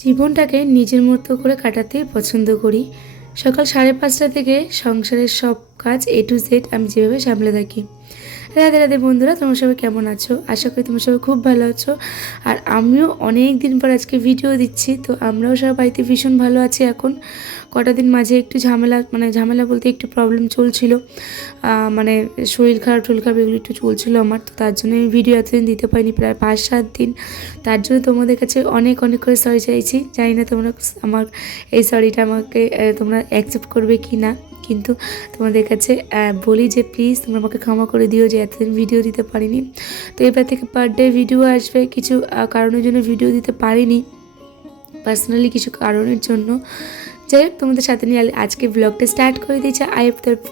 জীবনটাকে নিজের মতো করে কাটাতে পছন্দ করি। সকাল সাড়ে পাঁচটা থেকে সংসারের সব কাজ এ টু জেড আমি যেভাবে সামলে থাকি। রাধে রাধে বন্ধুরা, তোমরা সবাই কেমন আছো? আশা করি তোমরা সবাই খুব ভালো আছো। আর আমিও অনেক দিন পর আজকে ভিডিও দিচ্ছি, তো আমরাও সব বাড়িতে ভীষণ ভালো আছি এখন। কটা দিন মাঝে একটু ঝামেলা মানে ঝামেলা বলতে একটু প্রবলেম চলছিল। মানে শরীর খারাপ টরীর খারাপ, এগুলো একটু চলছিল আমার, তো তার জন্য আমি ভিডিও এতদিন দিতে পারিনি, প্রায় পাঁচ, সাত দিন। তার জন্য তোমাদের কাছে অনেক অনেক করে সরি চাইছি। জানি না তোমরা আমার এই সরিটা আমাকে তোমরা অ্যাকসেপ্ট করবে কি না কিন্তু তোমাদের কাছে বলি যে প্লিজ তোমরা আমাকে ক্ষমা করে দিও যে এতদিন ভিডিও দিতে পারিনি। তো এবার থেকে পার ডে ভিডিও আসবে। কিছু কারণের জন্য ভিডিও দিতে পারিনি। পার্সোনালি কিছু কারণের জন্য। যাই হোক, তোমাদের সাথে নিয়ে আজকে ব্লগটা স্টার্ট করে দিয়েছে। আই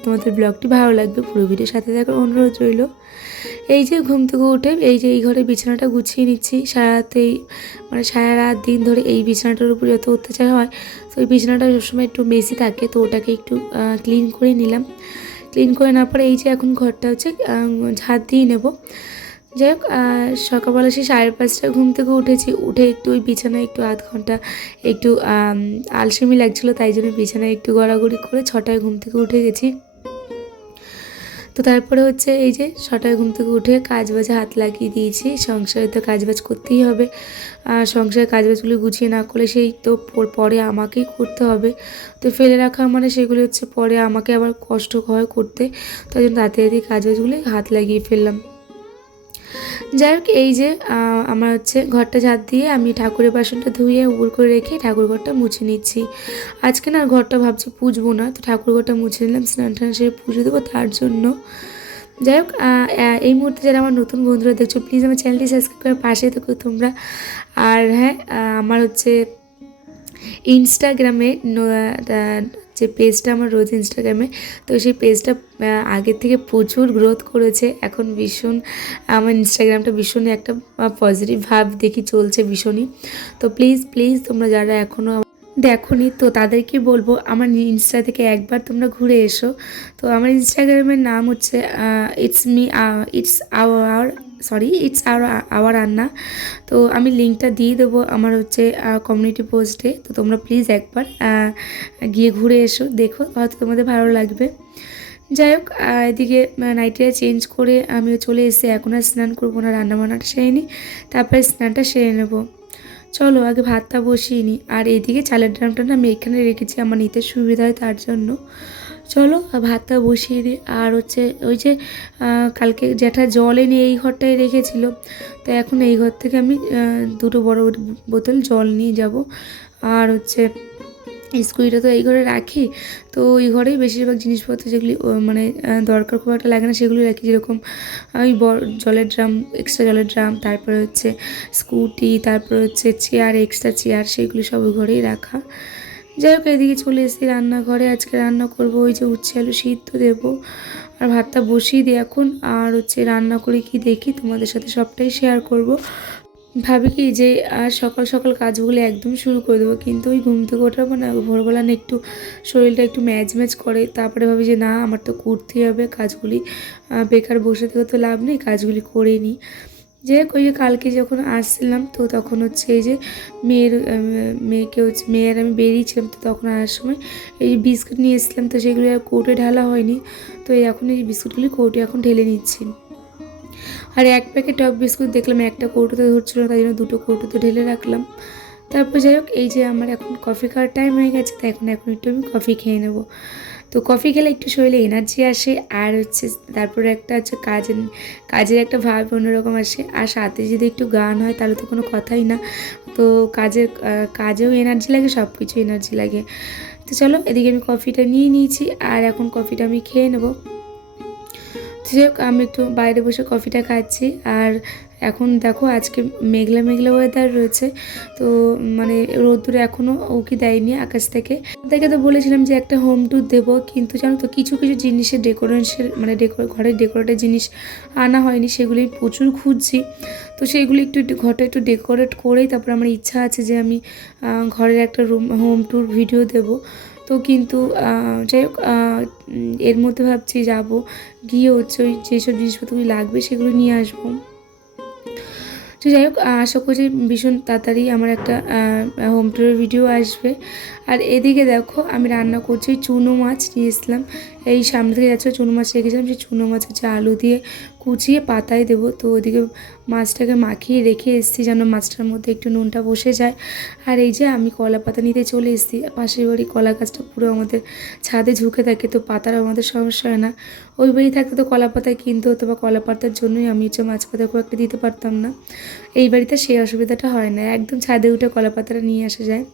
তোমাদের ব্লগটি ভালো লাগবে। পুরো ভিডিওর সাথে থাকার অনুরোধ রইল। এই যে ঘুম থেকে উঠে এই যে এই ঘরে বিছানাটা গুছিয়ে নিচ্ছি। সারা মানে সারা রাত দিন ধরে এই বিছানাটার উপর যত অত্যাচার হয়, তো ওই বিছানাটা সবসময় একটু বেশি থাকে, তো ওটাকে একটু ক্লিন করে নিলাম। ক্লিন করে নেওয়ার পরে এই যে এখন ঘরটা হচ্ছে ঝাড় দিয়ে নেব। যাই হোক সকালবেলা সেই সাড়ে পাঁচটা ঘুম থেকে উঠেছি। উঠে একটু ওই বিছানায় একটু আধ ঘণ্টা একটু আলসেমি লাগছিল, তাই জন্য বিছানায় একটু গড়াগড়ি করে ছটায় ঘুম থেকে উঠে গেছি। তো তারপরে হচ্ছে এই যে ছটায় ঘুম থেকে উঠে কাজ বাজে হাত লাগিয়ে দিয়েছি। সংসারে তো কাজ বাজ করতেই হবে। আর সংসারের কাজ বাজগুলো গুছিয়ে না করলে সেই তো পরে আমাকেই করতে হবে। তো ফেলে রাখা মানে সেগুলো হচ্ছে পরে আমাকে আবার কষ্ট হয় করতে। তাই জন্য তাড়াতাড়ি কাজ বাজগুলো হাত লাগিয়ে ফেললাম। যাই হোক, এই যে আমার হচ্ছে ঘরটা ঝাঁট দিয়ে আমি ঠাকুরের বাসনটা ধুয়ে উপর করে রেখে ঠাকুর ঘরটা মুছে নিচ্ছি। আজকে না ঘরটা ভাবছি পুজবো না, তো ঠাকুর ঘরটা মুছে নিলাম, স্নান টান সেরে পুজো দেবো তার জন্য। যাই হোক এই মুহূর্তে যারা আমার নতুন বন্ধুরা দেখছ প্লিজ আমার চ্যানেলটি সাবস্ক্রাইব করে পাশে থেকো তোমরা। আর হ্যাঁ আমার হচ্ছে ইনস্টাগ্রামে যে পেজটা আমার রোজ ইনস্টাগ্রামে তো সেই পেজটা আগের থেকে প্রচুর গ্রোথ করেছে। এখন ভীষণ, আমার ইনস্টাগ্রামটা ভীষণ একটা পজিটিভ ভাব দেখি চলছে ভীষণই। তো প্লিজ প্লিজ তোমরা যারা এখনও দেখোনি, তো তাদেরকে বলব, আমার ইনস্টা থেকে একবার তোমরা ঘুরে এসো। তো আমার ইনস্টাগ্রামের নাম হচ্ছে it's me it's our sorry it's R our রান্না তো আমি লিঙ্কটা দিয়ে দেবো আমার হচ্ছে কমিউনিটি পোস্টে তো তোমরা প্লিজ একবার গিয়ে ঘুরে এসো, দেখো, হয়তো তোমাদের ভালো লাগবে। যাই হোক এদিকে নাইটিটা চেঞ্জ করে আমিও চলে এসে এখন আর স্নান করব না রান্না বান্নাটা সেরে নিই, তারপরে স্নানটা সেরে নেব। চলো, আগে ভাতটা বসিয়ে নিই। আর এইদিকে চালের ড্রামটা না আমি এখানে রেখেছি, আমার নিতে সুবিধা হয় তার জন্য। চলো ভাতটা বসিয়ে দিই আর হচ্ছে ওই যে কালকে জ্যাঠা জল এনে এই ঘরটায় রেখেছিল। তো এখন এই ঘর থেকে আমি দুটো বড় বোতল জল নিয়ে যাব। আর হচ্ছে স্কুইটা তো এই ঘরে রাখি। তো ওই ঘরেই বেশিরভাগ জিনিসপত্র যেগুলি মানে দরকার খুব একটা লাগে না, সেগুলি রাখি। যেরকম ওই জলের ড্রাম এক্সট্রা জলের ড্রাম, তারপরে হচ্ছে স্কুটি, তারপরে হচ্ছে চেয়ার এক্সট্রা চেয়ার সেগুলি সব ওই ঘরেই রাখা। যাই হোক, এদিকে চলে এসেছি রান্নাঘরে। আজকে রান্না করব ওই যে উচ্ছে আলু সিদ্ধ দেবো আর ভাতটা বসিয়ে দিই এখন। আর হচ্ছে রান্না করে কি দেখি, তোমাদের সাথে সবটাই শেয়ার করব। ভাবি কি যে, আর সকাল সকাল কাজগুলো একদম শুরু করে দেবো, কিন্তু ওই ঘুম থেকে ওঠাবো না, ভোরবেলা না একটু শরীরটা একটু ম্যাচ ম্যাচ করে। তারপরে ভাবি যে, না, আমার তো করতেই হবে কাজগুলি। বেকার বসে থেকে তো লাভ নেই, কাজগুলি করে নিই। যে ওই যে কালকে যখন আসছিলাম, তো তখন হচ্ছে এই যে মেয়ের মেয়েকে হচ্ছে, মেয়ের আমি বেরিয়েছিলাম, তো তখন আসার সময় এই বিস্কুট নিয়ে এসেছিলাম, তো সেগুলো আর কোর্টে ঢালা হয়নি। তো এখন এই বিস্কুটগুলি কোর্টে এখন ঢেলে নিচ্ছি। আর এক প্যাকেট টপ বিস্কুট দেখলাম, একটা কৌটোতে ধরছিল তাই জন্য দুটো কৌটোতে ঢেলে রাখলাম। তারপর যাই হোক, এই যে আমার এখন কফি খাওয়ার টাইম হয়ে গেছে, তাই এখন এখন একটু আমি কফি খেয়ে নেব। তো কফি খেলে একটু শরীরে এনার্জি আসে, আর হচ্ছে তারপরে একটা হচ্ছে কাজের কাজের একটা ভাব অন্যরকম আসে। আর সাথে যদি একটু গান হয়, তাহলে তো কোনো কথাই না। তো কাজের কাজেও এনার্জি লাগে সব কিছু এনার্জি লাগে। তো চলো, এদিকে আমি কফিটা নিয়ে নিয়েছি, আর এখন কফিটা আমি খেয়ে নেব। যাই আমি একটু বাইরে বসে কফিটা খাচ্ছি। আর এখন দেখো, আজকে মেঘলা মেঘলা ওয়েদার রয়েছে। তো মানে রোদ্দুর এখনও উকি দেয়নি আকাশ থেকে। তাকে তো বলেছিলাম যে একটা হোম ট্যুর দেবো, কিন্তু জানো তো, কিছু কিছু জিনিসের ডেকোরেশন মানে ডেকোর ঘরের ডেকোরেটের জিনিস আনা হয়নি সেগুলি প্রচুর খুঁজছি। তো সেইগুলি একটু একটু ঘরটা একটু ডেকোরেট করেই তারপর আমার ইচ্ছা আছে যে আমি ঘরের একটা রুম হোম ট্যুর ভিডিও দেবো। তো কিন্তু যাই হোক এর মধ্যে ভাবছি যাব। গিয়ে হচ্ছে ওই যেসব জিনিসপত্রগুলি লাগবে সেগুলো নিয়ে আসব। তো যাই হোক আশা করছি ভীষণ তাড়াতাড়ি আমার একটা হোম ট্যুরের ভিডিও আসবে। আর এদিকে দেখো, আমি রান্না করছি চুনো মাছ নিয়ে এসলাম এই সামনে থেকে যাচ্ছে চুনো মাছ রেখেছিলাম, সেই চুনো মাছ হচ্ছে আলু দিয়ে কুচিয়ে পাতায় দেবো। তো ওদিকে মাছটাকে মাখিয়ে রেখে এসেছি যেন মাছটার মধ্যে একটু নুনটা বসে যায়। আর এই যে আমি কলা পাতা নিতে চলে এসেছি, পাশের বাড়ি কলা গাছটা পুরো আমাদের ছাদে ঝুঁকে থাকে, তো পাতার আমাদের সমস্যা হয় না। ওই বাড়ি থাকতে তো কলা পাতা কিনতে হতো বা কলা পাতার জন্যই আমি হচ্ছে মাছ পাতা খুব একটা দিতে পারতাম না। এই বাড়িতে সেই অসুবিধাটা হয় না, একদম ছাদে উঠে কলা পাতাটা নিয়ে আসা যায়।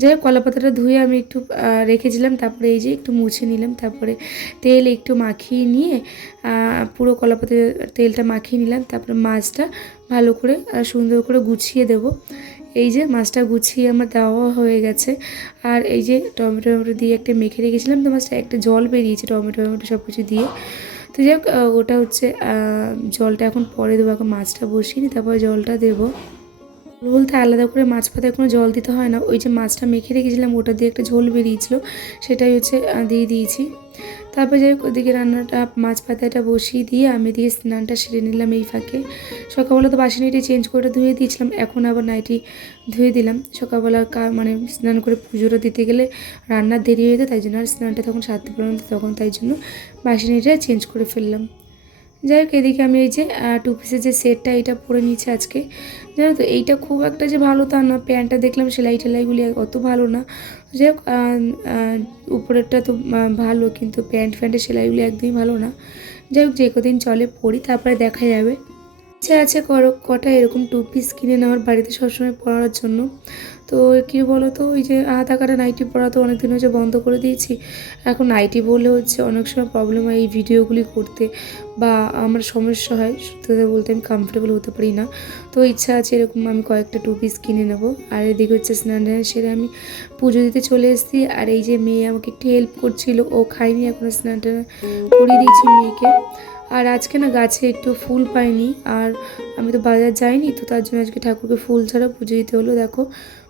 যাই হোক কলা পাতাটা ধুয়ে আমি একটু রেখেছিলাম, তারপরে এই যে একটু মুছে নিলাম, তারপরে তেল একটু মাখিয়ে নিয়ে পুরো কলা তেলটা মাখিয়ে নিলাম, তারপরে মাছটা ভালো করে সুন্দর করে গুছিয়ে দেব। এই যে মাছটা গুছিয়ে আমার দেওয়া হয়ে গেছে। আর এই যে টমেটো টমেটো দিয়ে একটা মেখে রেখেছিলাম তো, মাছটা একটা জল বেরিয়েছে টমেটো টমেটো সব কিছু দিয়ে। তো যাই হোক ওটা হচ্ছে জলটা এখন পরে দেবো, এখন মাছটা বসিয়ে নিই, তারপরে জলটা দেবো। বলতে আলাদা করে মাছ পাতায় কোনো জল দিতে হয় না। ওই যে মাছটা মেখে রেখেছিলাম, ওটা দিয়ে একটা ঝোল বেরিয়েছিল, সেটাই হচ্ছে দিয়ে দিয়েছি। তারপর যাই হোক, ওদিকে রান্নাটা, মাছ পাতাটা বসিয়ে দিয়ে আমি দিয়ে স্নানটা সেরে নিলাম এই ফাঁকে। সকালবেলা তো বাসি নাইটি চেঞ্জ করে ধুয়ে দিয়েছিলাম, এখন আবার নাইটি ধুয়ে দিলাম। সকালবেলা মানে স্নান করে পুজোটা দিতে গেলে রান্নার দেরি হয়ে যেত তাই জন্য আর স্নানটা তখন সারতে পারলাম তখন তাই জন্য বাসি নাইটিটা চেঞ্জ করে ফেললাম। যাই হোক, এদিকে আমি এই যে টু পিসের যে সেটটা, এটা পরে নিয়েছি আজকে। জানো তো, এইটা খুব একটা যে ভালো তা না। প্যান্টটা দেখলাম, সেলাই টেলাইগুলি অত ভালো না। যাই হোক উপরেরটা তো ভালো, কিন্তু প্যান্ট ফ্যান্টের সেলাইগুলি একদমই ভালো না। যাই হোক, যে কদিন চলে, পরি, তারপরে দেখা যাবে। ইচ্ছা আছে করো, কটা এরকম টু পিস কিনে নেওয়ার বাড়িতে সবসময় পরার জন্য। তো কী বলো তো ওই যে হাতা কাটা নাইটি পরা তো অনেকদিন হচ্ছে বন্ধ করে দিয়েছি। এখন নাইটি বললে হচ্ছে অনেক সময় প্রবলেম হয় এই ভিডিওগুলি করতে বা আমার সমস্যা হয়, সত্যি বলতে আমি কমফোর্টেবল হতে পারি না। তো ইচ্ছা আছে এরকম আমি কয়েকটা টু পিস কিনে নেব। আর এদিকে হচ্ছে স্নান টান সেরে আমি পুজো দিতে চলে এসেছি। আর এই যে মেয়ে আমাকে একটু হেল্প করছিল, ও খায়নি এখনও স্নান টান করিয়ে দিয়েছি মেয়েকে। আর আজকে না গাছে একটু ফুল পাইনি আর আমি তো বাজার যাইনি, তো তার জন্য আজকে ঠাকুরকে ফুল ছাড়া পুজো দিতে হলো। দেখো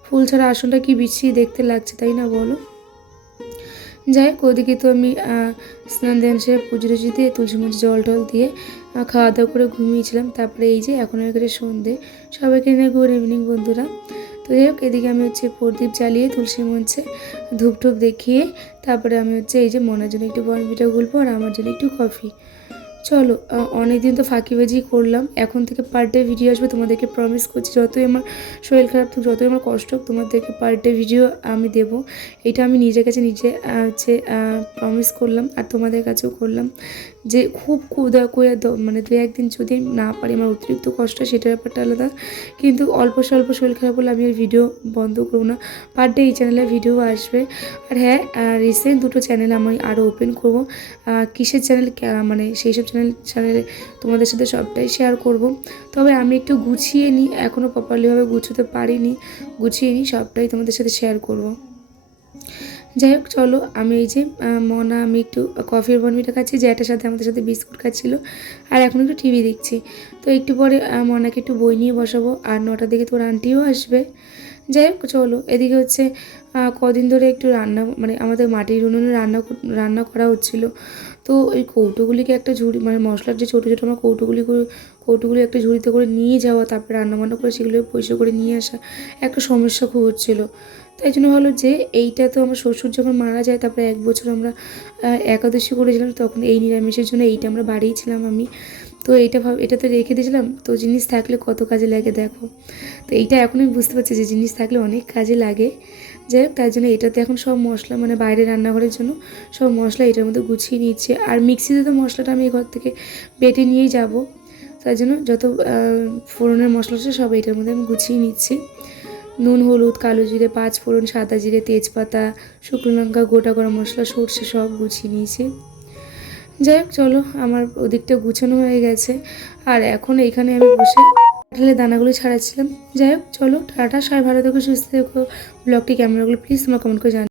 ফুল ছাড়া আসনটা কি বিচ্ছিরি দেখতে লাগছে, তাই না বলো? যাই হোক, ওদিকে তো আমি স্নান ধ্যান সেরে পুজো টুজো দিয়ে তুলসী মঞ্চে জল টল দিয়ে খাওয়া দাওয়া করে ঘুমিয়েছিলাম। তারপরে এই যে এখন গেছে সন্ধে। সবাইকে নিয়ে গুড ইভিনিং বন্ধুরা। তো যাই হোক, এদিকে আমি হচ্ছে প্রদীপ জ্বালিয়ে তুলসী মঞ্চে ধূপ টুপ দেখিয়ে, তারপরে আমি হচ্ছে এই যে মনের জন্য একটু বনবিটা গুলবো আর আমার জন্য একটু কফি। চলো অনেক দিন তো ফাঁকিবাজি করলাম। এখন থেকে পার ডে ভিডিও আসবে, তোমাদেরকে প্রমিস করছি, যতই আমার শরীর খারাপ থাকুক, যতই আমার কষ্ট হোক, তোমাদেরকে পার ডে ভিডিও আমি দেব। এটা আমি নিজের কাছে নিজে হচ্ছে প্রমিস করলাম, আর তোমাদের কাছেও করলাম। যে খুব কুদা করে মানে দু একদিন যদি না পারি আমার অতিরিক্ত কষ্ট, সেটার ব্যাপারটা আলাদা। কিন্তু অল্প স্বল্প শরীর খারাপ হলে আমি আর ভিডিও বন্ধ করব না। পার ডে এই চ্যানেলে ভিডিও আসবে। আর হ্যাঁ রিসেন্ট দুটো চ্যানেল আমি আরও ওপেন করব। কিসের চ্যানেল মানে সেই সব চ্যানেল চ্যানেলে তোমাদের সাথে সবটাই শেয়ার করব। তবে আমি একটু গুছিয়ে নিই এখনও প্রপারলিভাবে গুছোতে পারিনি। গুছিয়ে নিই, সবটাই তোমাদের সাথে শেয়ার করব। যাই হোক, চলো, আমি এই যে মনা আমি একটু কফির বনমিটা খাচ্ছি জ্যাটার সাথে, আমাদের সাথে বিস্কুট খাচ্ছিল, আর এখন একটু টিভি দেখছি। তো একটু পরে মনাকে একটু বই নিয়ে বসাবো, আর নটার দিকে তোর আন্টিও আসবে। যাই হোক, চলো, এদিকে হচ্ছে কদিন ধরে একটু রান্না মানে আমাদের মাটির উনুনে রান্না রান্না করা হচ্ছিল। তো ওই কৌটোগুলিকে একটা ঝুড়ি মানে মশলার যে ছোটো ছোটো আমার কৌটোগুলি কৌটোগুলি একটা ঝুড়িতে করে নিয়ে যাওয়া, তারপরে রান্না বান্না করে সেগুলো পরিষ্কার করে নিয়ে আসা, একটা সমস্যা খুব হচ্ছিল। তাই জন্য ভালো যে এইটা তো আমার শ্বশুর যখন মারা যায়, তারপরে এক বছর আমরা একাদশী করেছিলাম, তখন এই নিরামিষের জন্য এইটা আমরা বাড়িয়েছিলাম আমি। তো এইটা ভাব, এটা তো রেখে দিয়েছিলাম, তো জিনিস থাকলে কত কাজে লাগে দেখো। তো এইটা এখন আমি বুঝতে পারছি যে জিনিস থাকলে অনেক কাজে লাগে। যাই হোক তার জন্য এটাতে এখন সব মশলা মানে বাইরে রান্নাঘরের জন্য সব মশলা এটার মধ্যে গুছিয়ে নিচ্ছে। আর মিক্সিতে তো মশলাটা আমি ঘর থেকে বেটে নিয়েই যাব। তার জন্য যত ফোড়নের মশলা আছে সব এটার মধ্যে আমি গুছিয়ে নিচ্ছি। নুন, হলুদ, কালো জিরে, পাঁচ ফোড়ন, সাদা জিরে, তেজপাতা, শুকনো লঙ্কা, গোটা গরম মশলা, সর্ষে সব গুছিয়ে নিয়েছি। যাই হোক, চলো, আমার ওদিকটা গুছানো হয়ে গেছে। আর এখন এইখানে আমি বসে কাঁঠালের দানাগুলো ছাড়াচ্ছিলাম। যাই হোক, চলো, টাটা, সবাই ভালো থেকো, সুস্থ থেকো। ব্লগটি ক্যামেরাগুলো প্লিজ তোমরা কমেন্ট করে জানাও।